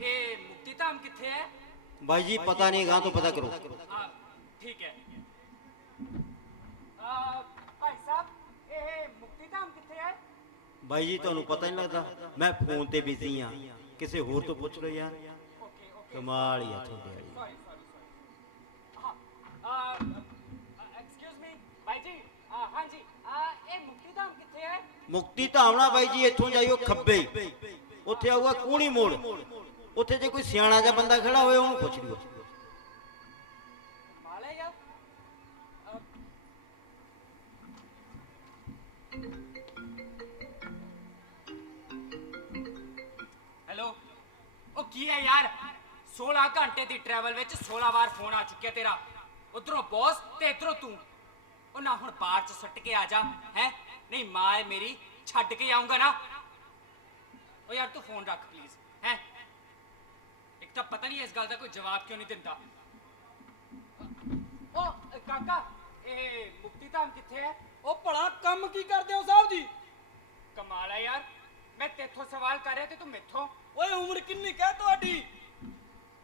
ये मुक्ति धाम किथे है? भाई जी पता नहीं, गां तो पता करो। ठीक है। भाई साहब, ये मुक्ति धाम किथे है? भाई जी ਤੁਹਾਨੂੰ ਪਤਾ ਨਹੀਂ ਲੱਗਦਾ, ਮੈਂ ਫੋਨ ਤੇ ਬਿਜ਼ੀ ਆ, ਕਿਸੇ ਹੋਰ ਤੋਂ ਪੁੱਛ ਲਓ ਯਾਰ। ओके ओके, ਕਮਾਲ ਹੀ ਆ ਤੁਹਾਡੇ ਵਾਲੀ। Sorry sorry sorry. हाँ, एक्सक्यूज मी भाई जी। हाँ जी, ये मुक्ति धाम किथे है? ਮੁਕਤੀ ਧਾਮ ਨਾ ਬਾਈ ਜੀ, ਇੱਥੋਂ ਜਾਈਓ ਖੱਬੇ, ਉੱਥੇ ਆਊਗਾ ਕੂਣੀ ਮੋੜ, ਉੱਥੇ ਜੇ ਕੋਈ ਸਿਆਣਾ ਜਿਹਾ ਬੰਦਾ ਖੜਾ ਹੋਵੇ ਉਹਨੂੰ ਪੁੱਛ ਲਿਓ। कमाल है यार। हेलो, ओ की है यार? 16 घंटे दी ट्रैवल विच 16 बार फोन आ चुकिया तेरा। उधरों बॉस ते इधरों तू। ओ ना हुण बाहर च सट के आ जा है, नहीं मां है मेरी, छड्ड के आऊंगा ना। ओ यार तू फोन रख प्लीज है। एक तो पता नहीं इस गल का कोई जवाब क्यों नहीं दिंदा। ओ काका, ए मुक्ति धाम किथे है? ਉਹ ਭਲਾ ਕੰਮ ਕੀ ਕਰਦੇ ਹੋ ਸਾਹਿਬ ਜੀ? कमाल है यार, मैं तेथों सवाल कर रहा थे तू मेथों। ਓਏ ਉਮਰ ਕਿੰਨੀ ਕਹਿ ਤੁਹਾਡੀ?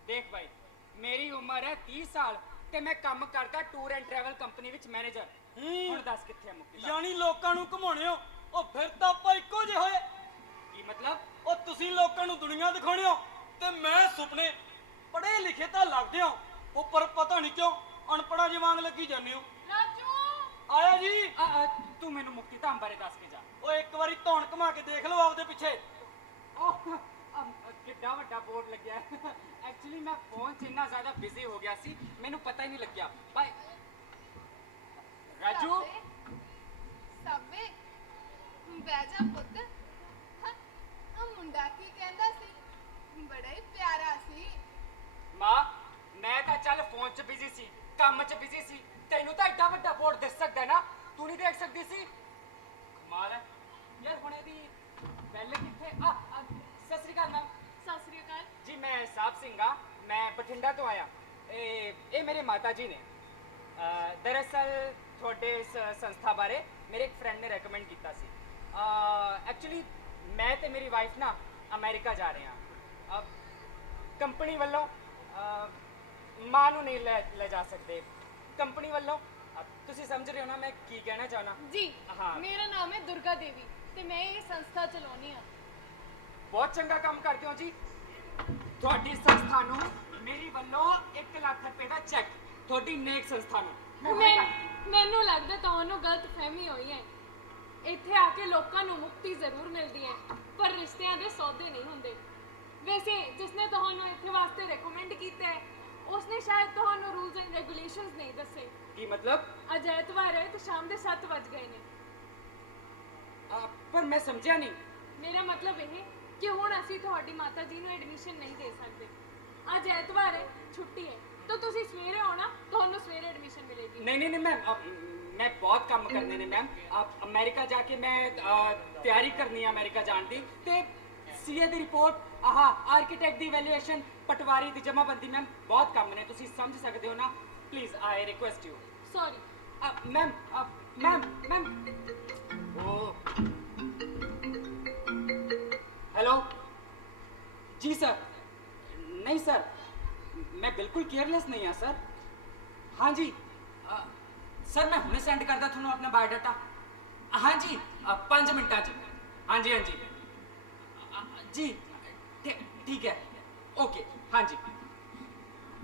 देख भाई, मेरी उम्र है 30 साल ते मैं काम करता tour and travel company which manager. हुण दस किथे है मुक्ति धाम? ਯਾਨੀ ਲੋਕਾਂ ਨੂੰ ਘੁਮਾਉਣੇ ਹੋ? ਉਹ ਫਿਰ ਤਾਂ ਆਪਾਂ ਇੱਕੋ ਜਿਹੇ ਹੋਏ। की मतलब? ਉਹ ਤੁਸੀਂ ਲੋਕਾਂ ਨੂੰ ਦੁਨੀਆ ਦਿਖਾਉਣੇ ਹੋ ਤੇ ਮੈਂ ਸੁਪਨੇ। ਪੜ੍ਹੇ ਲਿਖੇ ਤਾਂ ਲੱਗਦੇ ਹੋ, ਉਹ ਪਰ ਪਤਾ ਨਹੀਂ ਕਿਉਂ ਅਨਪੜ੍ਹਾਂ ਜਿਹੇ ਵਾਂਗ ਲੱਗੀ ਜਾਂਦੇ ਹੋ। ਰਾਜੂ, ਆਇਆ ਜੀ। तू मैनू मुक्ति धाम बारे दस के जा। ਉਹ ਇੱਕ ਵਾਰੀ ਧੌਣ ਘੁਮਾ ਕੇ ਦੇਖ ਲਓ ਆਪਦੇ ਪਿੱਛੇ। ओह, किड्डा वड्डा बोर्ड लग गया। एक्चुअली मैं फोन च इन्ना ज्यादा बिजी हो गया सी, मैनू पता ही नहीं लग गया। भाई राजू, ਸਾਬੇ ਬਹਿ ਜਾ ਪੁੱਤ। ਆ ਮੁੰਡਾ ਕੀ ਕਹਿੰਦਾ ਸੀ? ਬੜਾ ਹੀ ਪਿਆਰਾ ਸੀ। मां मैं तो चल फोन च बिजी सी, काम च बिजी सी, तेनू तो एड्डा वड्डा बोर्ड दिस सकदा है ना, तू नहीं देख सकदी सी? कमाल है यार। हुणे दी पहले किथे? सत श्री अकाल मैम। ਸਤਿ ਸ੍ਰੀ ਅਕਾਲ। जी मैं साहब सिंह हाँ, मैं बठिंडा तो आया। ये मेरे माता जी ने दरअसल थोड़े इस संस्था बारे मेरे एक फ्रेंड ने रेकमेंड किया सी। एक्चुअली मैं ते मेरी वाइफ ना अमेरिका जा रहे हैं। अब कंपनी वालों मां नू नहीं ले जा सकते, कंपनी वालों। तुसी समझ रहे हो ना मैं की कहना चाहना? ਜੀ ਹਾਂ। ਮੇਰਾ ਨਾਮ ਹੈ ਦੁਰਗਾ ਦੇਵੀ ਤੇ ਮੈਂ ਇਹ ਸੰਸਥਾ ਚਲਾਉਣੀ ਆ। बहुत चंगा काम करते हो जी। थोड़ी संस्था नू मेरी वालों 1 लाख रुपए का चेक, थोड़ी नेक संस्था नू। ਮੈਨੂੰ ਲੱਗਦਾ ਤੁਹਾਨੂੰ ਗਲਤ ਫਹਿਮੀ ਹੋਈ ਹੈ। ਇੱਥੇ ਆ ਕੇ ਲੋਕਾਂ ਨੂੰ ਮੁਕਤੀ ਜ਼ਰੂਰ ਮਿਲਦੀ ਹੈ, ਪਰ ਰਿਸ਼ਤਿਆਂ ਦੇ ਸੌਦੇ ਨਹੀਂ ਹੁੰਦੇ। ਵੈਸੇ ਜਿਸਨੇ ਤੁਹਾਨੂੰ ਇੱਥੇ ਵਾਸਤੇ ਰეკਮੈਂਡ ਕੀਤਾ ਹੈ, ਉਸਨੇ ਸ਼ਾਇਦ ਤੁਹਾਨੂੰ ਰੂਲਸ ਐਂਡ ਰੈਗੂਲੇਸ਼ਨਸ ਨਹੀਂ ਦੱਸੇ। की मतलब? ਅੱਜ ਐਤਵਾਰ ਹੈ ਤੇ ਸ਼ਾਮ ਦੇ 7 ਵੱਜ ਗਏ ਨੇ। पर मैं समझा नहीं। ਮੇਰਾ ਮਤਲਬ ਇਹ ਕਿ ਹੁਣ ਅਸੀਂ ਤੁਹਾਡੀ ਮਾਤਾ ਜੀ ਨੂੰ ਐਡਮਿਸ਼ਨ ਨਹੀਂ ਦੇ ਸਕਦੇ। ਅੱਜ ਐਤਵਾਰ ਹੈ, ਛੁੱਟੀ ਹੈ, ਤਾਂ ਤੁਸੀਂ ਸਵੇਰੇ ਆਉਣਾ, ਤੁਹਾਨੂੰ ਸਵੇਰੇ ਐਡਮਿਸ਼ਨ ਮਿਲੇਗੀ। नहीं नहीं नहीं मैम, मैं बहुत काम करने ने मैम। आप अमेरिका जाके मैं तैयारी करनी है अमेरिका जाने दी ते सीए दी रिपोर्ट, आर्कीटेक्ट दी वैल्यूएशन, पटवारी दी जमाबंदी मैम, बहुत काम ने, तुसी समझ सकते हो ना। Please I request you. Sorry. Ma'am ma'am ma'am. ओ हेलो जी सर। नहीं सर, मैं बिल्कुल केयरलेस नहीं हाँ सर। हाँ जी सर, मैं हुणे सेंड करदा थोनों अपना बायोडाटा। हाँ जी 5 मिनटां च। हाँ जी हाँ जी जी ठीक है, ओके। हाँ जी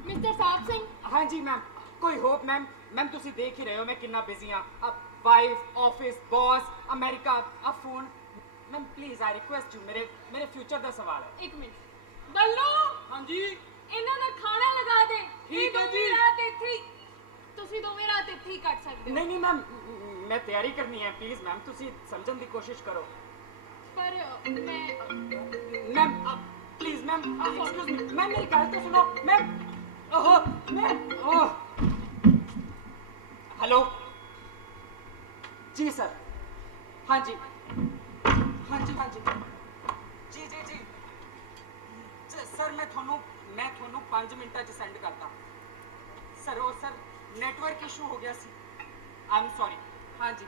ਮਿਸਟਰ ਸਾਹਿਬ ਸਿੰਘ, हाँ जी मैम, कोई होप मैम? मैम तुसी देख ही रहे हो मैं कितना बिजी हाँ। अब वाइफ, ऑफिस, बॉस, अमेरिका, अब phone. Ma'am please I request you, मेरे मेरे फ्यूचर का सवाल है। ਇੱਕ ਮਿੰਟ। ਬੱਲੂ, ਹਾਂਜੀ ਇਹਨਾਂ ਦਾ ਖਾਣਾ ਲਗਾ ਦੇ। ਠੀਕ ਹੈ ਜੀ। ਰਾਤ ਇੱਥੇ ਹੀ, ਤੁਸੀਂ ਦੋਵੇਂ ਰਾਤ ਇੱਥੇ ਹੀ ਕੱਟ ਸਕਦੇ ਹੋ। नहीं नहीं मैम, मैं तैयारी करनी है, प्लीज मैम तुसी समझने की कोशिश करो। ਪਰ ਮੈਂ ma'am please ma'am, excuse me ma'am, मेरी गल तो सुनो मैम। ओहो मैम, ओह हेलो जी सर। हाँ जी हाँ जी हाँ जी जी जी जी सर, मैं थोनों 5 मिनटां च सेंड करता सर। ओ सर नेटवर्क इशू हो गया सी, आई एम सॉरी। हाँ जी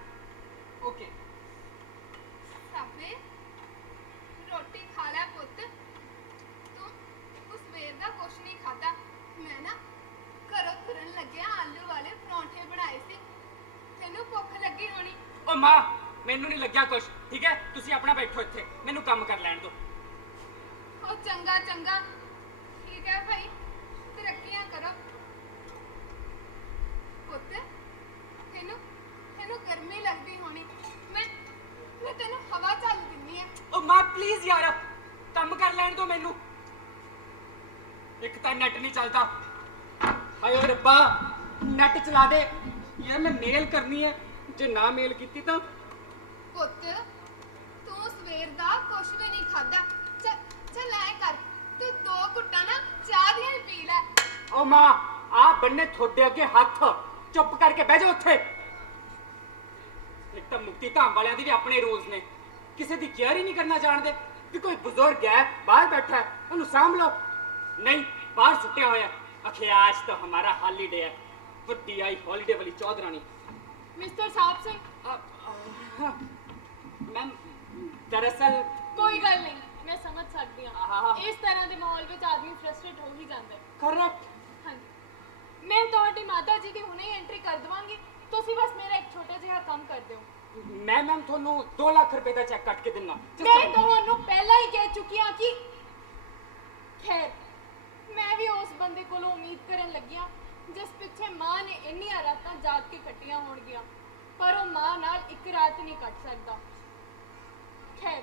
ओके। ਸਾਬੇ, ਰੋਟੀ ਖਾ ਲੈ ਪੁੱਤ। ਤੂੰ ਲੱਗਿਆ ਆਲੂ ਵਾਲੇ ਪਰੌਂਠੇ ਬਣਾਏ ਸੀ ਤੈਨੂੰ ਭੁੱਖ ਲੱਗੀ ਹੋਣੀ ਓ ਮਾਂ ਮੈਨੂੰ ਨਹੀਂ ਲੱਗਿਆ ਕੁਛ ਠੀਕ ਹੈ ਤੁਸੀਂ ਆਪਣਾ ਬੈਠੋ ਇੱਥੇ ਮੈਨੂੰ ਕੰਮ ਕਰ ਲੈਣ ਦਿਓ ਉਹ ਚੰਗਾ ਚੰਗਾ ਠੀਕ ਹੈ ਭਾਈ ਤਰੱਕੀਆਂ ਕਰੋ ਪੁੱਤ ਤੈਨੂੰ ਗਰਮੀ ਲੱਗਦੀ ਹੋਣੀ ਮੈਂ ਤੈਨੂੰ ਹਵਾ ਚੱਲ ਦਿੰਨੀ ਆ ਓ ਮਾਂ ਪਲੀਜ਼ ਯਾਰ ਕੰਮ ਕਰ ਲੈਣ ਦਿਓ ਮੈਨੂੰ ਇੱਕ ਤਾਂ ਨੈਟ ਨਹੀਂ ਚੱਲਦਾ ਹਾਏ ਓਏ ਰੱਬਾ ਨੈਟ ਚਲਾ ਦੇ ਯਾਰ ਮੈਂ ਮੇਲ ਕਰਨੀ ਹੈ ਜੇ ਨਾ ਮੇਲ ਕੀਤੀ ਤਾਂ ਪੁੱਤ ਤੂੰ ਸਵੇਰ ਦਾ ਕੁਛ ਵੀ ਨਹੀਂ ਖਾਦਾ ਚੱਲ ਐ ਕਰ ਤੂੰ 2 ਘੁੱਟਾਂ ਨਾ ਚਾਹ ਦੀਆਂ ਹੀ ਪੀ ਲੈ ਓ ਮਾਂ ਆ ਬੰਨੇ ਤੁਹਾਡੇ ਅੱਗੇ ਹੱਥ ਚੁੱਪ ਕਰਕੇ ਬਹਿ ਜਾ ਉੱਥੇ ਇੱਕ ਤਾਂ ਮੁਕਤੀ ਧਾਮ ਵਾਲਿਆਂ ਦੇ ਵੀ ਆਪਣੇ ਰੂਲਸ ਨੇ ਕਿਸੇ ਦੀ ਕੇਅਰ ਹੀ ਨਹੀਂ ਕਰਨਾ ਜਾਣਦੇ ਕਿ ਕੋਈ ਬਜ਼ੁਰਗ ਹੈ ਬਾਹਰ ਬੈਠਾ ਹੈ ਉਹਨੂੰ ਸਾਂਭ ਲਓ ਨਹੀਂ ਬਾਹਰ ਸੁੱਟਿਆ ਹੋਇਆ ਅਖਿਆਸ਼ ਤਾਂ ਹਮਾਰਾ ਹॉलीडे ਹੈ ਵੱਡੀ ਆਈ ਹॉलीडे ਵਾਲੀ ਚੌਧਰਾਣੀ ਮਿਸਟਰ ਸਾਹਿਬ ਸਿੰਘ ਮੈਮ ਦਰਅਸਲ ਕੋਈ ਗੱਲ ਨਹੀਂ ਮੈਂ ਸਮਝ ਸਕਦੀ ਹਾਂ। ਹਾਂ ਇਸ ਤਰ੍ਹਾਂ ਦੇ ਮਾਹੌਲ ਵਿੱਚ ਆਦਮੀ ਫਰਸਟ੍ਰੇਟ ਹੋ ਹੀ ਜਾਂਦਾ ਹੈ ਕਰੈਕਟ ਹਾਂਜੀ ਮੈਂ ਤੁਹਾਡੀ ਮਾਤਾ ਜੀ ਦੀ ਹੁਣੇ ਐਂਟਰੀ ਕਰ ਦਵਾਂਗੀ ਤੁਸੀਂ ਬਸ ਮੇਰਾ ਇੱਕ ਛੋਟਾ ਜਿਹਾ ਕੰਮ ਕਰ ਦਿਓ ਮੈਮ ਤੁਹਾਨੂੰ 2 ਲੱਖ ਰੁਪਏ ਦਾ ਚੈੱਕ ਕੱਟ ਕੇ ਦਿੰਨਾ ਮੈਂ ਤੁਹਾਨੂੰ ਪਹਿਲਾਂ ਹੀ ਕਹਿ ਚੁੱਕੀ ਹਾਂ ਕਿ ਖੈਰ ਮੈਂ ਵੀ ਉਸ ਬੰਦੇ ਕੋਲੋਂ ਉਮੀਦ ਕਰਨ ਲੱਗਿਆ ਜਿਸ ਪਿੱਛੇ ਮਾਂ ਨੇ ਇੰਨੀਆਂ ਰਾਤਾਂ ਜਾਗ ਕੇ ਕੱਟੀਆਂ ਹੋਣਗੀਆਂ ਪਰ ਉਹ ਮਾਂ ਨਾਲ ਇੱਕ ਰਾਤ ਨਹੀਂ ਕੱਟ ਸਕਦਾ ਖੈਰ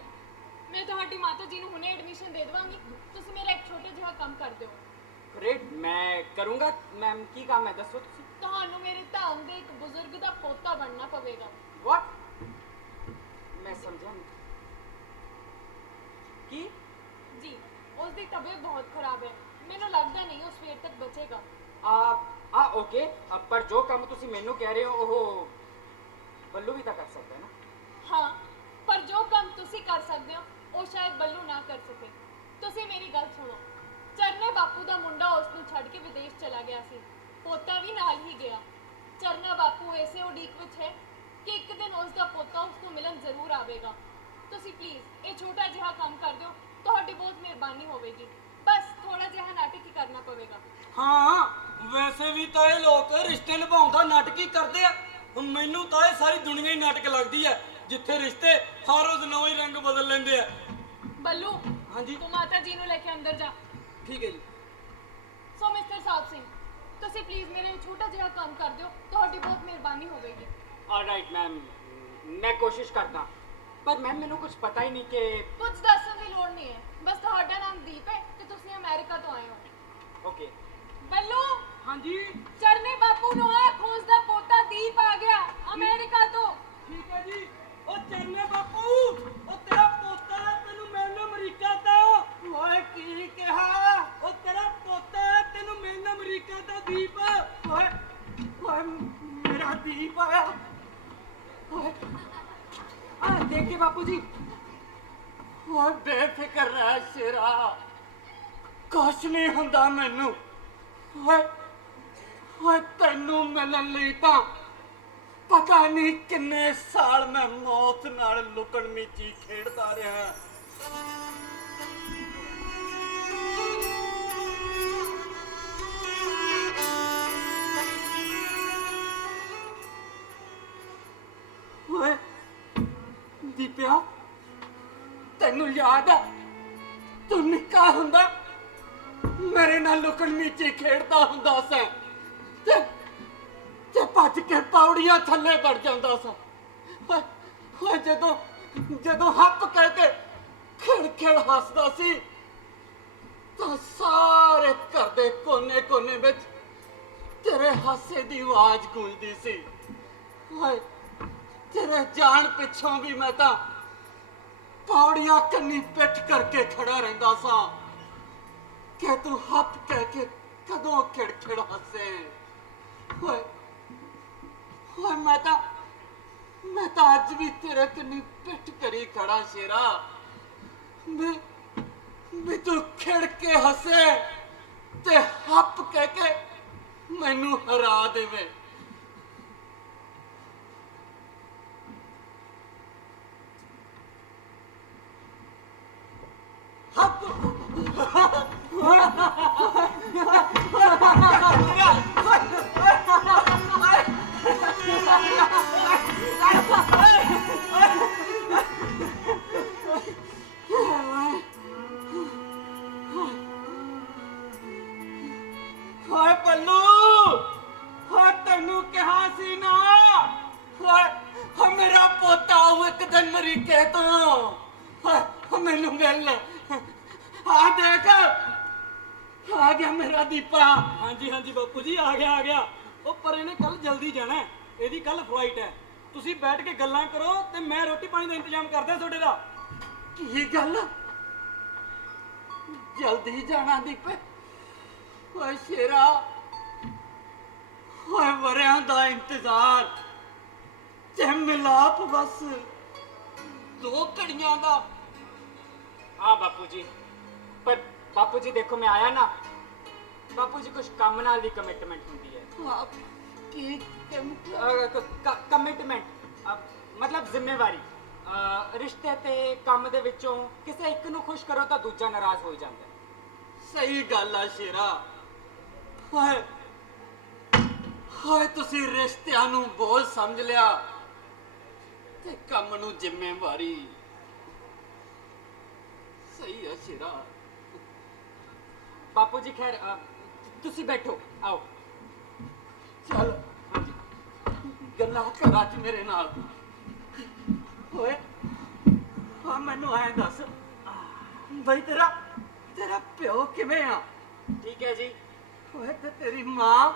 ਮੈਂ ਤੁਹਾਡੀ ਮਾਤਾ ਜੀ ਨੂੰ ਹੁਣੇ ਐਡਮਿਸ਼ਨ ਦੇ ਦੇਵਾਂਗੀ ਤੁਸੀਂ ਮੇਰਾ ਇੱਕ ਛੋਟਾ ਜਿਹਾ ਕੰਮ ਕਰ ਦਿਓ ਗ੍ਰੇਟ ਮੈਂ ਕਰੂੰਗਾ ਮੈਮ ਕੀ ਕੰਮ ਹੈ ਦੱਸੋ ਤੁਸੀਂ ਤੁਹਾਨੂੰ ਮੇਰੇ ਧਾਮ ਦੇ ਇੱਕ ਬਜ਼ੁਰਗ ਦਾ ਪੋਤਾ ਬਣਨਾ ਪਵੇਗਾ ਵਾਟ ਮੈਂ ਸਮਝਿਆ ਨਹੀਂ ਕੀ ਜੀ ਉਸ ਦੀ ਤਬੀਅਤ ਬਹੁਤ ਖਰਾਬ ਹੈ ਮੈਨੂੰ ਲੱਗਦਾ ਨਹੀਂ ਉਹ ਸਵੇਰ ਤੱਕ ਬਚੇਗਾ ਓਕੇ ਪਰ ਜੋ ਕੰਮ ਤੁਸੀਂ ਮੈਨੂੰ ਕਹਿ ਰਹੇ ਹੋ ਉਹ ਬੱਲੂ ਵੀ ਤਾਂ ਕਰ ਸਕਦਾ ਹੈ ਨਾ ਹਾਂ ਪਰ ਜੋ ਕੰਮ ਤੁਸੀਂ ਕਰ ਸਕਦੇ ਹੋ ਉਹ ਸ਼ਾਇਦ ਬੱਲੂ ਨਾ ਕਰ ਸਕੇ ਤੁਸੀਂ ਮੇਰੀ ਗੱਲ ਸੁਣੋ ਚਰਨੇ ਬਾਪੂ ਦਾ ਮੁੰਡਾ ਉਸ ਨੂੰ ਛੱਡ ਕੇ ਵਿਦੇਸ਼ ਚਲਾ ਗਿਆ ਸੀ ਪੋਤਾ ਵੀ ਨਾਲ ਹੀ ਗਿਆ ਚਰਨਾ ਬਾਪੂ ਐਸੇ ਉਡੀਕ ਵਿੱਚ ਹੈ ਕਿ ਇੱਕ ਦਿਨ ਉਸ ਦਾ ਪੋਤਾ ਉਸ ਨੂੰ ਮਿਲਣ ਜ਼ਰੂਰ ਆਵੇਗਾ ਤੁਸੀਂ ਪਲੀਜ਼ ਇਹ ਛੋਟਾ ਜਿਹਾ ਕੰਮ ਕਰ ਦਿਓ ਤੁਹਾਡੀ ਬਹੁਤ ਮਿਹਰਬਾਨੀ ਹੋਵੇਗੀ ਬਸ ਥੋੜਾ ਜਿਹਾ ਨਾਟਕ ਹੀ ਕਰਨਾ ਪਵੇਗਾ ਹਾਂ ਵੈਸੇ ਵੀ ਤਾਂ ਇਹ ਲੋਕ ਰਿਸ਼ਤੇ ਨਿਭਾਉਣ ਦਾ ਨਾਟਕ ਹੀ ਕਰਦੇ ਆ ਮੈਨੂੰ ਤਾਂ ਇਹ ਸਾਰੀ ਦੁਨੀਆ ਹੀ ਨਾਟਕ ਲੱਗਦੀ ਹੈ ਜਿੱਥੇ ਰਿਸ਼ਤੇ ਹਰ ਰੋਜ਼ ਨਵੇਂ ਰੰਗ ਬਦਲ ਲੈਂਦੇ ਆ ਬੱਲੂ ਹਾਂਜੀ ਤੂੰ ਮਾਤਾ ਜੀ ਨੂੰ ਲੈ ਕੇ ਅੰਦਰ ਜਾ ਠੀਕ ਹੈ ਜੀ ਸੋ ਮਿਸਟਰ ਸਾਹਿਬ ਸਿੰਘ ਤੁਸੀਂ ਪਲੀਜ਼ ਮੇਰਾ ਇਹ ਛੋਟਾ ਜਿਹਾ ਕੰਮ ਕਰ ਦਿਓ ਤੁਹਾਡੀ ਬਹੁਤ ਮਿਹਰਬਾਨੀ ਹੋਵੇਗੀ ਆਲਰਾਈਟ ਮੈਮ ਮੈਂ ਕੋਸ਼ਿਸ਼ ਕਰਦਾ ਪਰ ਮੈਮ ਮੈਨੂੰ ਕੁਝ ਪਤਾ ਹੀ ਨਹੀਂ ਕਿ ਕੁਝ ਦੱਸਣ ਦੀ ਲੋੜ ਨਹੀਂ ਹੈ ਬਸ ਤੁਹਾਡਾ ਨਾਮ ਦੀਪ ਹੈ ਤੇ ਤੁਸੀਂ ਅਮਰੀਕਾ ਤੋਂ ਆਏ ਹੋ ਓਕੇ ਬੱਲੂ ਹਾਂਜੀ ਚਰਨੇ ਬਾਪੂ ਨੂੰ ਆ ਖੋਜ ਦਾ ਪੋਤਾ ਦੀਪ ਆ ਗਿਆ ਅਮਰੀਕਾ ਤੋਂ ਠੀਕ ਹੈ ਜੀ ਉਹ ਚਰਨੇ ਬਾਪੂ ਉਹ ਤੇਰਾ ਪੋਤਾ ਹੈ, ਤੈਨੂੰ ਮਿਲਣਾ ਅਮਰੀਕਾ ਤੋਂ ਓਏ ਕੀ ਕਿਹਾ ਉਹ ਤੇਰਾ ਪੋਤਾ ਹੈ, ਤੈਨੂੰ ਮਿਲਣਾ ਅਮਰੀਕਾ ਤੋਂ ਦੀਪ ਓਏ ਓਏ ਮੇਰਾ ਦੀਪ ਆਇਆ ਓਏ ਦੇਖੇ ਬਾਪੂ ਜੀ ਓਏ ਬੇਫਿਕਰ ਰਹਿ ਸ਼ੇਰਾ ਕੁਛ ਨਹੀਂ ਹੁੰਦਾ ਮੈਨੂੰ ਓਏ ਓਏ ਤੈਨੂੰ ਮਿਲਣ ਲਈ ਤਾਂ ਪਤਾ ਨਹੀਂ ਕਿੰਨੇ ਸਾਲ ਮੈਂ ਮੌਤ ਨਾਲ ਲੁਕਣ ਮੀਚੀ ਖੇਡਦਾ ਰਿਹਾ ਓਏ ਦੀਪਿਆ ਤੈਨੂੰ ਯਾਦ ਆ ਤੂੰ ਨਿੱਕਾ ਹੁੰਦਾ ਮੇਰੇ ਨਾਲ ਲੁਕਣ ਮੀਚੀ ਖੇਡਦਾ ਹੁੰਦਾ ਸੀ ਤੇ ਭੱਜ ਕੇ ਪੌੜੀਆਂ ਥੱਲੇ ਵੜ ਜਾਂਦਾ ਸੀ ਓਏ ਜਦੋਂ ਹੱਪ ਕਹਿ ਕੇ ਖਿੜ ਹੱਸਦਾ ਸੀ ਤਾਂ ਸਾਰੇ ਘਰ ਦੇ ਕੋਨੇ ਵਿੱਚ ਤੇਰੇ ਹਾਸੇ ਦੀ ਆਵਾਜ਼ ਗੂੰਜਦੀ ਸੀ ਓਏ ਤੇਰੇ ਜਾਣ ਪਿੱਛੋਂ ਵੀ ਮੈਂ ਤਾਂ ਪੌੜੀਆਂ ਕੰਨੀ ਪਿੱਠ ਕਰਕੇ ਖੜਾ ਰਹਿੰਦਾ ਸਾਂ ਕਿ ਤੂੰ ਹੱਪ ਕਹਿ ਕੇ ਕਦੋਂ ਖਿੜ ਹੱਸੇ ਓਏ ਓਏ ਮੈਂ ਤਾਂ ਅੱਜ ਵੀ ਤੇਰੇ ਕੰਨੀ ਪਿੱਠ ਕਰੀ ਖੜਾ ਸ਼ੇਰਾ ਵੀ ਤੂੰ ਖਿੜ ਕੇ ਹੱਸੇ ਤੇ ਹੱਪ ਕਹਿ ਕੇ ਮੈਨੂੰ ਹਰਾ ਦੇਵੇ ਹੱਪ ਹਾਏ ਪੱਲੂ, ਹਾਂ ਤੈਨੂੰ ਕਿਹਾ ਸੀ ਨਾ, ਹਾਏ ਮੇਰਾ ਪੋਤਾ ਉਹ ਇੱਕ ਦਿਨ ਅਮਰੀਕੇ ਤੋਂ, ਹਾਏ ਮੈਨੂੰ ਮਿਲ, ਆ ਦੇਖ ਆ ਗਿਆ ਮੇਰਾ ਦੀਪਾ। ਹਾਂਜੀ ਹਾਂਜੀ ਬਾਪੂ ਜੀ, ਆ ਗਿਆ। ਉਹ ਪਰ ਇਹਨੇ ਕੱਲ ਜਲਦੀ ਜਾਣਾ ਹੈ, ਇਹਦੀ ਕੱਲ ਫਲਾਈਟ ਹੈ। ਤੁਸੀਂ ਬੈਠ ਕੇ ਗੱਲਾਂ ਕਰੋ ਤੇ ਮੈਂ ਰੋਟੀ ਪਾਣੀ ਦਾ ਇੰਤਜ਼ਾਮ ਕਰਦਾ ਤੁਹਾਡੇ ਦਾ। ਕੀ ਗੱਲ, ਜਲਦੀ ਜਾਣਾ ਦੀਪੇ? ਓਏ ਸ਼ੇਰਾ, ਓਏ ਵਰਿਆਂ ਦਾ ਇੰਤਜ਼ਾਰ ਤੇ ਮਿਲਾਪ ਬਸ 2 ਘੜੀਆਂ ਦਾ। हाँ बापू जी, पर बापू जी देखो मैं आया ना, बापू जी कुछ काम नाल भी कमिटमेंट होती है। ਆਪ ਕੀ ਕਮਿਟਮੈਂਟ ਮਤਲਬ ਜ਼ਿੰਮੇਵਾਰੀ। ਰਿਸ਼ਤੇ ਤੇ ਕੰਮ ਦੇ ਵਿੱਚੋਂ ਕਿਸੇ ਇੱਕ ਨੂੰ ਖੁਸ਼ ਕਰੋ ਤਾਂ ਦੂਜਾ ਨਾਰਾਜ਼ ਹੋ ਜਾਂਦਾ ਹੈ। ਸਹੀ ਗੱਲ ਆ ਸ਼ੇਰਾ। ਹਾਏ ਹਾਏ ਤੁਸੀਂ ਰਿਸ਼ਤਿਆਂ ਨੂੰ ਬੋਝ ਸਮਝ ਲਿਆ ਤੇ ਕੰਮ ਨੂੰ ਜ਼ਿੰਮੇਵਾਰੀ। ਸਹੀ ਆ ਸ਼ੇਰਾ। ਬਾਪੂ ਜੀ ਖੈਰ ਤੁਸੀਂ ਬੈਠੋ, ਆਓ। ਚੱਲ ਗੱਲਾਂ ਕਰਾਂ ਚ ਮੇਰੇ ਨਾਲ। ਓਏ ਹਾਂ ਮੈਨੂੰ ਐਂ ਦੱਸ ਬਈ ਤੇਰਾ ਪਿਓ ਕਿਵੇਂ ਆ? ਠੀਕ ਹੈ ਜੀ। ਓਏ ਤੇ ਤੇਰੀ ਮਾਂ?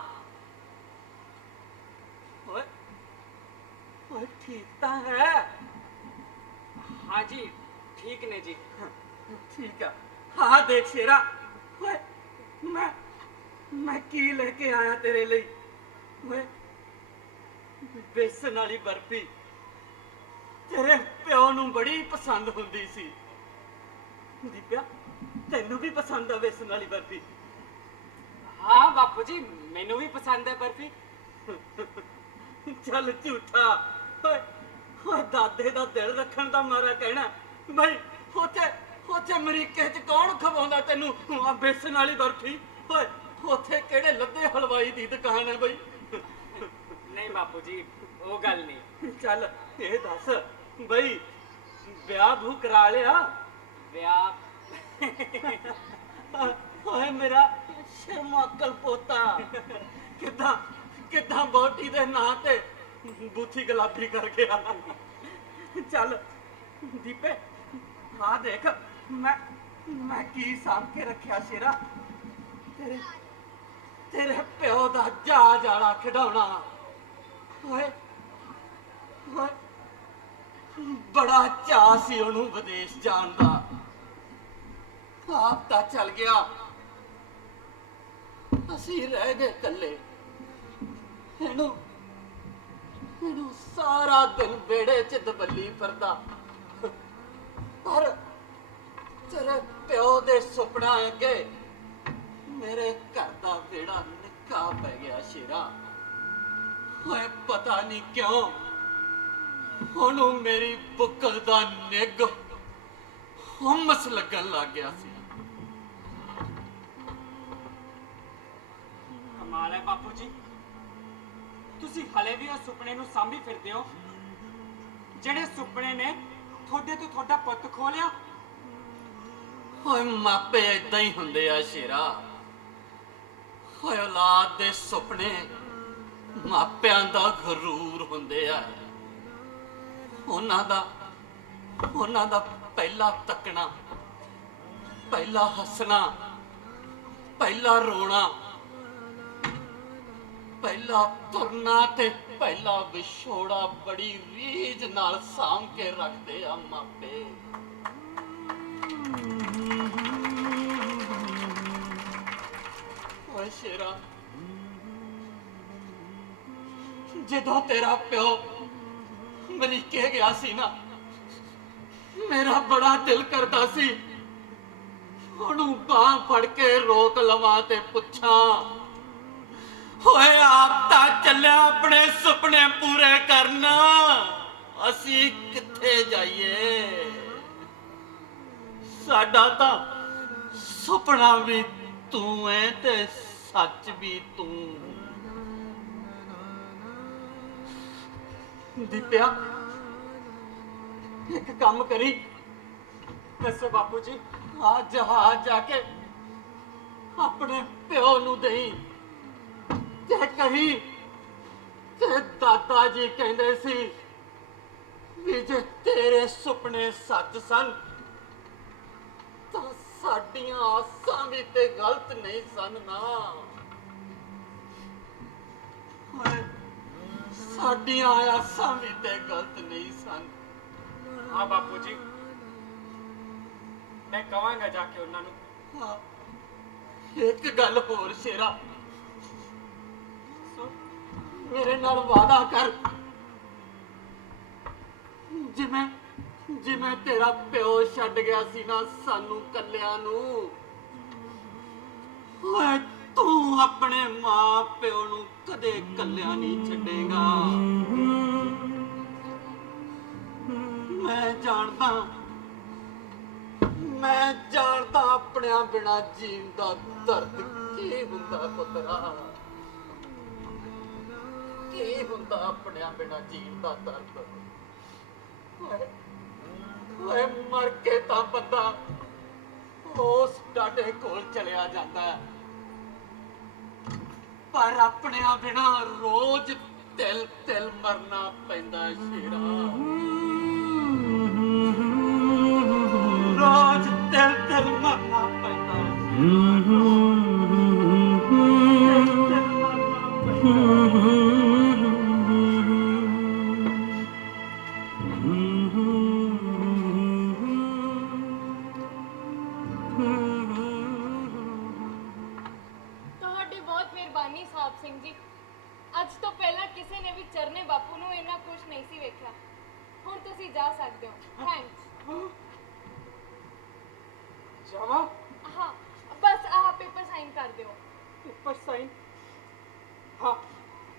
ਓਏ ਓਏ ਠੀਕ ਤਾਂ ਹੈ? हाँ जी ठीक ने जी। ਠੀਕ ਆ। ਹਾਂ ਦੇਖ ਸ਼ੇਰਾ, ਓਏ ਮੈਂ ਕੀ ਲੈ ਕੇ ਆਇਆ ਤੇਰੇ ਲਈ। ਓਏ ਬੇਸਨ ਵਾਲੀ ਬਰਫੀ ਤੇਰੇ ਪਿਓ ਨੂੰ ਬੜੀ ਪਸੰਦ ਹੁੰਦੀ ਸੀ। ਦੀਪਿਆ ਤੈਨੂੰ ਵੀ ਪਸੰਦ ਆ ਬੇਸਨ ਵਾਲੀ ਬਰਫੀ? हाँ बापू जी मैनू भी पसंद है बर्फी। ਚੱਲ ਝੂਠਾ। ਓਏ ਓਏ ਦਾਦੇ ਦਾ ਦਿਲ ਰੱਖਣ ਦਾ ਮਾਰਾ ਕਹਿਣਾ ਬਈ ਉੱਥੇ ਅਮਰੀਕੇ ਚ ਕੌਣ ਖਵਾਉਂਦਾ ਤੈਨੂੰ ਆ ਬੇਸਨ ਵਾਲੀ ਬਰਫੀ? ਓਏ ਉੱਥੇ ਕਿਹੜੇ ਲੱਦੇ ਹਲਵਾਈ ਦੀ ਦੁਕਾਨ ਹੈ ਬਈ? नहीं बापू जी वो गल नहीं। ਚੱਲ ਇਹ ਦੱਸ ਬਈ ਵਿਆਹ ਭੂ ਕਰਾ ਲਿਆ? ब्याह ਓਏ ਮੇਰਾ ਸ਼ਰਮਾਕਲ ਪੋਤਾ ਕਿੱਦਾਂ ਬੋਟੀ ਦੇ ਨਾਂ ਤੇ ਬੂਥੀ ਗੁਲਾਬੀ ਕਰ ਗਿਆ। ਚੱਲ ਦੀਪੇ ਹਾਂ ਦੇਖ ਮੈਂ ਕੀ ਸਾਂਭ ਕੇ ਰੱਖਿਆ ਸ਼ੇਰਾ। ਤੇਰੇ ਪਿਓ ਦਾ ਜਹਾਜ਼ ਵਾਲਾ ਖਿਡੌਣਾ। ਓਏ ਓਏ ਬੜਾ ਚਾਅ ਸੀ ਉਹਨੂੰ ਵਿਦੇਸ਼ ਜਾਣ ਦਾ। ਆਪ ਤਾਂ ਚੱਲ ਗਿਆ, ਅਸੀਂ ਰਹਿ ਗਏ ਇਕੱਲੇ। ਇਹਨੂੰ ਸਾਰਾ ਦਿਨ ਵਿਹੜੇ 'ਚ ਦਬੱਲੀ ਫਿਰਦਾ, ਪਰ ਤੇਰੇ ਪਿਓ ਦੇ ਸੁਪਨਾ ਅੱਗੇ ਮੇਰੇ ਘਰ ਦਾ ਵਿਹੜਾ ਨਿੱਕਾ ਪੈ ਗਿਆ ਸ਼ੇਰਾ। ਓਏ ਪਤਾ ਨਹੀਂ ਕਿਉਂ ਉਹਨੂੰ ਮੇਰੀ ਬੁੱਕਲ ਦਾ ਨਿੱਘ ਹੁਮਸ ਲੱਗਣ ਲੱਗ ਗਿਆ ਸੀ। ਕਮਾਲ ਹੈ ਬਾਪੂ ਜੀ, ਤੁਸੀਂ ਹਲੇ ਵੀ ਉਸ ਸੁਪਨੇ ਨੂੰ ਸਾਂਭੀ ਫਿਰਦੇ ਹੋ ਜਿਹੜੇ ਸੁਪਨੇ ਨੇ ਤੁਹਾਡੇ ਤੋਂ ਤੁਹਾਡਾ ਪੁੱਤ ਖੋਹ ਲਿਆ। ਓਏ ਮਾਪੇ ਏਦਾਂ ਹੀ ਹੁੰਦੇ ਆ ਸ਼ੇਰਾ। ਓਏ ਔਲਾਦ ਦੇ ਸੁਪਨੇ ਮਾਪਿਆਂ ਦਾ ਗਰੂਰ ਹੁੰਦੇ ਆ। ਉਹਨਾਂ ਦਾ ਪਹਿਲਾ ਤੱਕਣਾ, ਪਹਿਲਾ ਹੱਸਣਾ, ਪਹਿਲਾ ਰੋਣਾ, ਪਹਿਲਾ ਤੁਰਨਾ ਤੇ ਪਹਿਲਾ ਵਿਛੋੜਾ ਬੜੀ ਰੀਝ ਨਾਲ ਸਾਂਭ ਕੇ ਰੱਖਦੇ ਆ ਮਾਪੇ। ਓਏ ਸ਼ੇਰਾ, ਜਦੋਂ ਤੇਰਾ ਪਿਓ ਅਮਰੀਕੇ ਗਿਆ ਸੀ ਨਾ, ਮੇਰਾ ਬੜਾ ਦਿਲ ਕਰਦਾ ਸੀ ਉਹਨੂੰ ਬਾਂਹ ਫੜ ਕੇ ਰੋਕ ਲਵਾਂ ਤੇ ਪੁੱਛਾਂ, ਓਏ ਆਪ ਤਾਂ ਚੱਲਿਆ ਆਪਣੇ ਸੁਪਨੇ ਪੂਰੇ ਕਰਨ, ਅਸੀਂ ਕਿੱਥੇ ਜਾਈਏ? ਸਾਡਾ ਤਾਂ ਸੁਪਨਾ ਵੀ ਤੂੰ ਐ ਤੇ ਸੱਚ ਵੀ ਤੂੰ। ਦੀਪਿਆ ਇੱਕ ਕੰਮ ਕਰੀ, ਦੱਸੋ ਬਾਪੂ ਜੀ। ਆ ਜਹਾਜ਼ ਜਾ ਕੇ ਆਪਣੇ ਪਿਓ ਨੂੰ ਦੇਈ ਤੇ ਕਹੀ ਤੇ ਦਾਦਾ ਜੀ ਕਹਿੰਦੇ ਸੀ ਵੀ ਜੇ ਤੇਰੇ ਸੁਪਨੇ ਸੱਚ ਸਨ ਤਾਂ ਸਾਡੀਆਂ ਆਸਾਂ ਵੀ ਤੇ ਗਲਤ ਨਹੀਂ ਸਨ ਨਾ। ਓਏ, ਸਾਡੀਆਂ ਆਸਾਂ ਵੀ ਤੇ ਗਲਤ ਨਹੀਂ ਸਨ। ਹਾਂ ਬਾਪੂ ਜੀ, ਮੈਂ ਕਵਾਂਗਾ ਜਾ ਕੇ ਉਹਨਾਂ ਨੂੰ। ਹਾਂ, ਇੱਕ ਗੱਲ ਹੋਰ ਸ਼ੇਰਾ, ਮੇਰੇ ਨਾਲ ਵਾਅਦਾ ਕਰ, ਜਿਵੇਂ ਜਿਵੇਂ ਤੇਰਾ ਪਿਓ ਛੱਡ ਗਿਆ ਸੀ ਨਾ ਸਾਨੂੰ ਕੱਲਿਆਂ ਨੂੰ, ਓਏ ਤੂੰ ਆਪਣੇ ਮਾਂ ਪਿਓ ਨੂੰ ਕਦੇ ਕੱਲਿਆਂ ਨਹੀਂ ਛੱਡੇਗਾ। ਮੈਂ ਜਾਣਦਾ ਆਪਣਿਆਂ ਬਿਨਾ ਜੀਣ ਦਾ ਦਰਦ ਕੀ ਹੁੰਦਾ ਪੁੱਤਰਾ, ਕੀ ਹੁੰਦਾ ਆਪਣਿਆਂ ਬਿਨਾ ਜੀਣ ਦਾ ਦਰਦ। ਓਏ ਮਰ ਕੇ ਤਾਂ ਬੰਦਾ ਉਸ ਡਾਡੇ ਕੋਲ ਚਲਿਆ ਜਾਂਦਾ ਹੈ, ਪਰ ਆਪਣਿਆਂ ਬਿਨਾ ਰੋਜ਼ ਤਿਲ ਤਿਲ ਮਰਨਾ ਪੈਂਦਾ ਸ਼ੇਰਾ। ਰੋਜ਼ ਤਿਲ ਤਿਲ ਮਰਨਾ ਪੈਂਦਾ, ਤਿਲ ਤਿਲ ਮਰਨਾ ਪੈਂਦਾ। ਤੁਹਾਡੀ ਬਹੁਤ ਮਿਹਰਬਾਨੀ ਸਾਹਿਬ ਸਿੰਘ ਜੀ। ਅੱਜ ਤੋਂ ਪਹਿਲਾਂ ਕਿਸੇ ਨੇ ਵੀ ਚਰਨੇ ਬਾਪੂ ਨੂੰ ਇੰਨਾ ਖੁਸ਼ ਨਹੀਂ ਸੀ ਵੇਖਿਆ। ਹੁਣ ਤੁਸੀਂ ਜਾ ਸਕਦੇ ਹੋ। ਥੈਂਕਸ। ਜਾਵਾ ਹਾਂ, ਬਸ ਆਹ ਪੇਪਰ ਸਾਈਨ ਕਰ ਦਿਓ। ਉੱਪਰ ਸਾਈਨ। ਹਾਂ,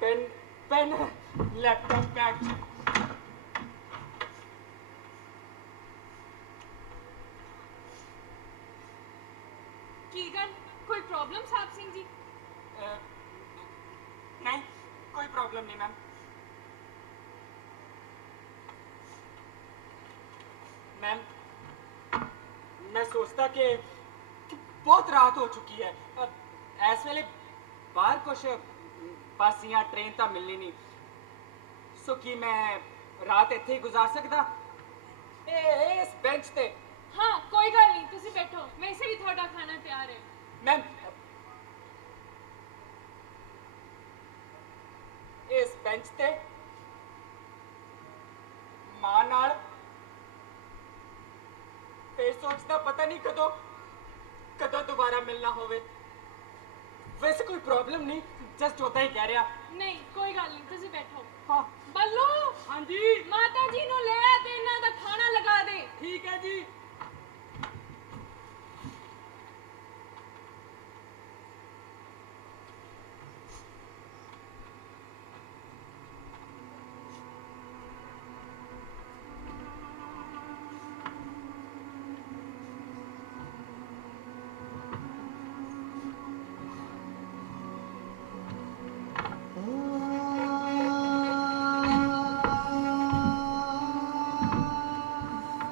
ਪੈਨ ਲੈਪਟਾਪ ਬੈਗ। ਕੀ ਗੱਲ, ਕੋਈ ਪ੍ਰੋਬਲਮ ਸਾਹਿਬ ਸਿੰਘ ਜੀ? ਨਹੀਂ, ਕੋਈ प्रॉब्लम नहीं मैम। मैम, मैं सोचता कि बहुत रात हो चुकी है। इस वेले बाहर कुछ बस या ट्रेन तो मिलनी नहीं, सो कि मैं रात इत्थे ही गुजार सकदा इस बेंच ते? हाँ, कोई गल नहीं, तुसी बैठो, वैसे भी थोड़ा खाना तैयार है। मैम, इस बेंच ते मां नाल ते सोचदा पता नहीं कदों दोबारा मिलना होवे। वैसे कोई प्रॉब्लम नहीं, जस्ट होता ही कह रहा। नहीं, कोई गल नहीं, तुसी बैठो। हाँ बल्लू, हाँ जी, माता जी नु ले आ ते इन्हां दा खाना लगा दे। ठीक है जी।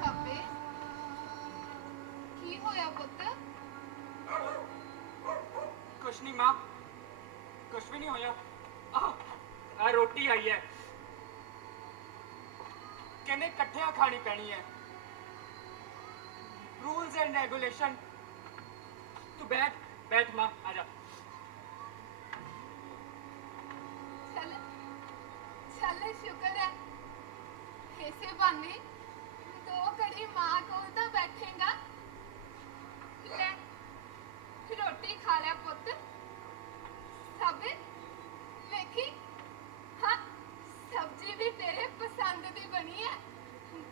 ਸਾਬੇ ਕੀ ਹੋਇਆ ਪੁੱਤ? कुछ नहीं माँ, कुछ भी नहीं होया। आ रोटी आई है, कहने कट्ठियां खानी पैनी है। Rules and regulation. तू बैठ माँ, आजा। ਚੱਲ ਚੱਲ ਸ਼ੁਕਰ ਹੈ, ਇਸੇ ਬਹਾਨੇ 2 ਘੜੀ ਮਾਂ ਕੋਲ ਤਾਂ ਬੈਠੇਗਾ। ਲੈ ਰੋਟੀ ਖਾ ਲਿਆ ਪੁੱਤ। ਸਾਬੇ ਵੇਖੀ, ਹਾਂ ਸਬਜ਼ੀ ਵੀ ਤੇਰੇ ਪਸੰਦ ਦੀ ਬਣੀ ਹੈ,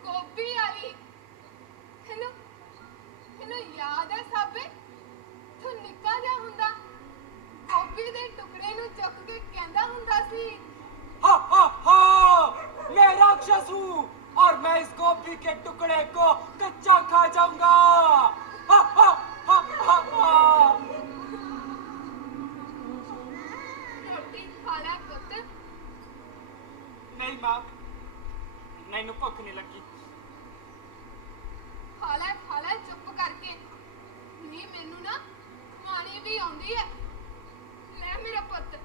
ਗੋਭੀ ਵਾਲੀ। ਇਹਨੂੰ ਯਾਦ ਹੈ ਸਾਬੇ, ਤੂੰ ਨਿੱਕਾ ਜਿਹਾ ਹੁੰਦਾ ਗੋਭੀ ਦੇ ਟੁਕੜੇ ਨੂੰ ਚੁੱਕ ਕੇ ਕਹਿੰਦਾ ਹੁੰਦਾ ਸੀ, हा हा हा, मैं राक्षस हूँ और मैं इस गोभी के टुकड़े को कच्चा खा जाऊंगा। हा हा हा हा हा। ਰੋਟੀ ਖਾ ਲੈ ਪੁੱਤ। नहीं माँ, नहीं भुख नहीं लगी। ਖਾ ਲੈ ਚੁੱਪ ਕਰਕੇ। ਨਹੀਂ ਮੈਨੂੰ ਨਾ ਖਾਣੀ ਵੀ ਆਉਂਦੀ ਹੈ। ਲੈ ਮੇਰਾ ਪੁੱਤ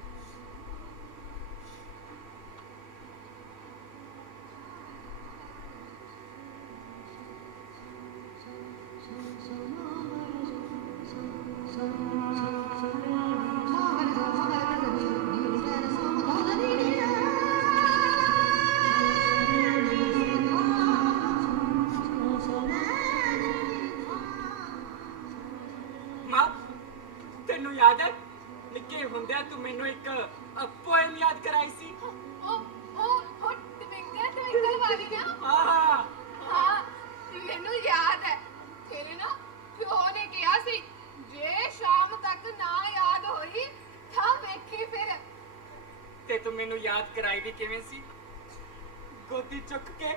ਮਾਂ ਤੈਨੂੰ ਯਾਦ ਹੈ ਨਿੱਕੇ ਹੁੰਦਿਆਂ ਤੂੰ ਮੈਨੂੰ ਇੱਕ ਪੋਇਮ ਯਾਦ ਕਰਾਈ ਸੀ ਉਹ ਟਵਿੰਕਲ ਟਵਿੰਕਲ ਵਾਲੀ ਨਾ ਆਹ ਹਾਂ ਮੈਨੂੰ ਯਾਦ ਹੈ ਤੇਰੇ ਨਾ ਪਿਓ ਨੇ ਕਿਹਾ ਸੀ ਜੇ ਸ਼ਾਮ ਤੱਕ ਨਾ ਯਾਦ ਹੋਈ ਤਾਂ ਵੇਖੀ ਫਿਰ ਤੇ ਤੂੰ ਮੈਨੂੰ ਯਾਦ ਕਰਾਈ ਵੀ ਕਿਵੇਂ ਸੀ ਗੋਦੀ ਚੁੱਕ ਕੇ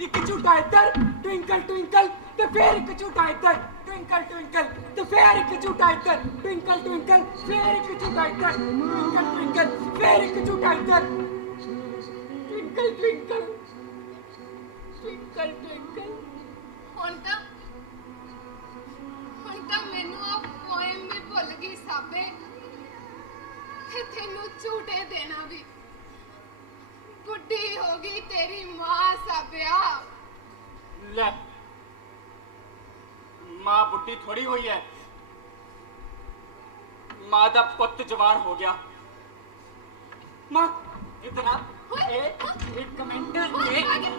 ਇੱਕ ਝੂਟਾ ਇੱਧਰ ਟਵਿੰਕਲ ਟਵਿੰਕਲ ਤੇ ਫੇਰ ਇੱਕ ਝੂਟਾ ਇੱਧਰ ਟਵਿੰਕਲ ਟਵਿੰਕਲ ਤੇ ਫੇਰ ਇੱਕ ਝੂਟਾ ਇੱਧਰ ਟਵਿੰਕਲ ਟਵਿੰਕਲ ਫੇਰ ਇੱਕ ਝੂਟਾ ਇੱਧਰ ਟਵਿੰਕਲ ਟਵਿੰਕਲ ਫੇਰ ਇੱਕ ਝੂਟਾ ਇੱਧਰ ਟਵਿੰਕਲ ਟਵਿੰਕਲ ਟਵਿੰਕਲ ਟਵਿੰਕਲ ਹੁਣ ਤਾਂ ਮੈਨੂੰ ਆ ਪੋਇਮ ਵੀ ਭੁੱਲ ਗਈ ਸਾਬੇ ਤੇ ਤੈਨੂੰ ਝੂਟੇ ਦੇਣਾ ਵੀ ਬੁੱਢੀ ਹੋ ਗਈ ਤੇਰੀ ਮਾਂ ਸਾਬਿਆ ਲੈ ਮਾਂ ਬੁੱਢੀ ਥੋੜੀ ਹੋਈ ਹੈ ਮਾਂ ਦਾ ਪੁੱਤ ਜਵਾਨ ਹੋ ਗਿਆ ਮਾਂ ਇਤਨਾ ਇੱਕ ਮਿੰਟ ਓਏ, ਆ ਗਿਆ।